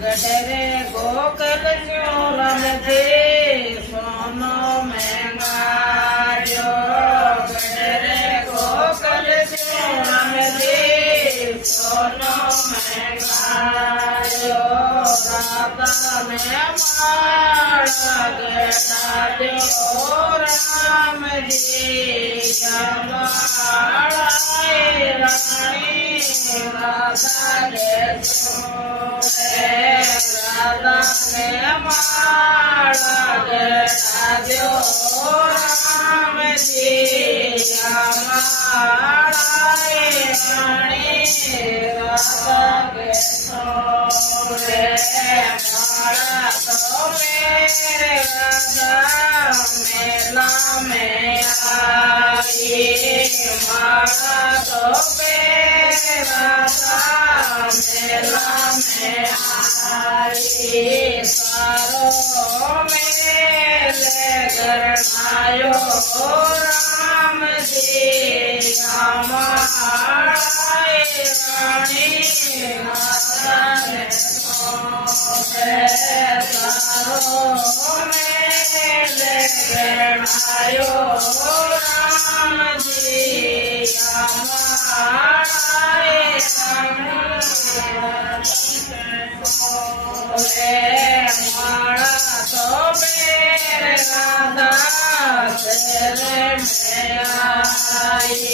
गडरे गोकल रम दे सोनो महंगायो गडरे गोकल रम दे सोनो महंगायो राधा में माला गड़ा दो राम जी माला रानी राधा के राधा में माला गड़ा दो राम जी माला रानी राधा के माला तो मेरे राधा मेला में आई माला तो मेरे राधा मेला में आई सारो मेले गरनायो राम जी हमारा रानी राधा ने सारो मेले गरनायो राम जी हमारा माला तो मेरे राधा तेरे में आई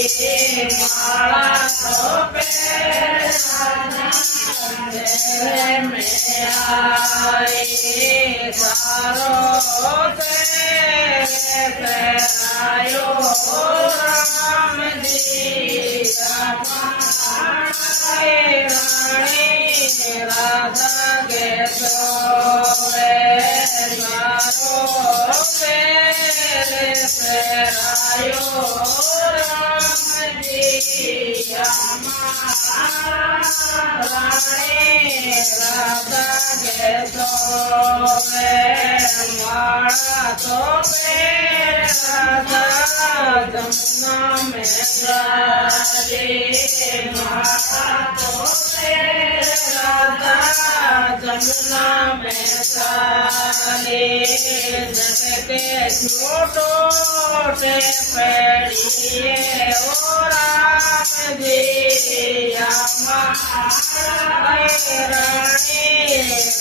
माला तो मेरे राधा तेरे में आई सारो तेरे पैरायो राम जी रानी राधा के सोरे सारो तेरे पैरायो राम जी रानी राधा के सोरे माला तो मेरे राधा जमुना में सारे माला तो मेरे राधा जमुना में सारे जगते छोटे पेड़िए ओ राम जी हमारी रानी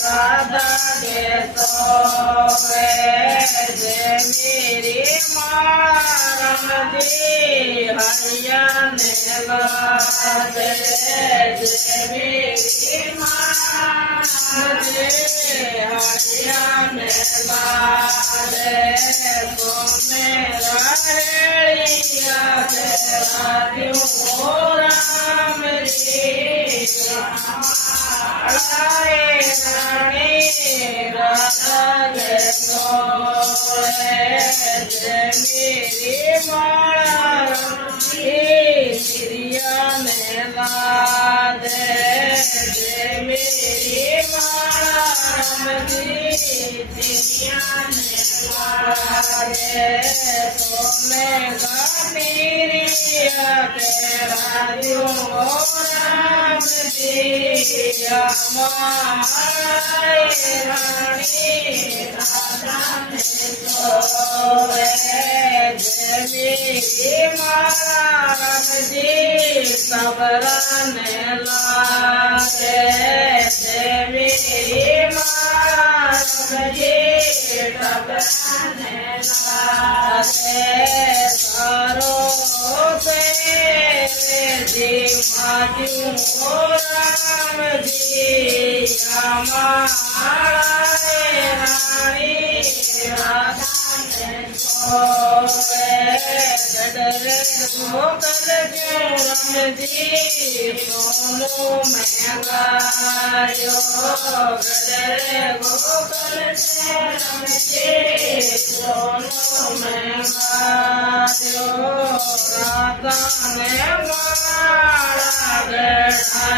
राधा के सोवे मेरी मारम जी हरिया ने लादे मेरी मारम जी हरिया ने लादे तो मेरा हेड़िया तेरा दियो राम जी रानी राधा के सोरे मेरी माला श्रिया ने लादे मेरी माला श्रिया ने लादे तो मैं मेरी तेरा दियो राम जी हमारी रानी राधा ने सोवे मेरी माला राम जी सबरा ने लादे मेरी माला राम जी सबरा ने लादे सारो तेरे माजू राम जी हमारी रानी राधा ने सोवे गडरे गोकल रम जी सोनो महंगायो गडरे गोकल रम जी सोनो महंगायो राधा ने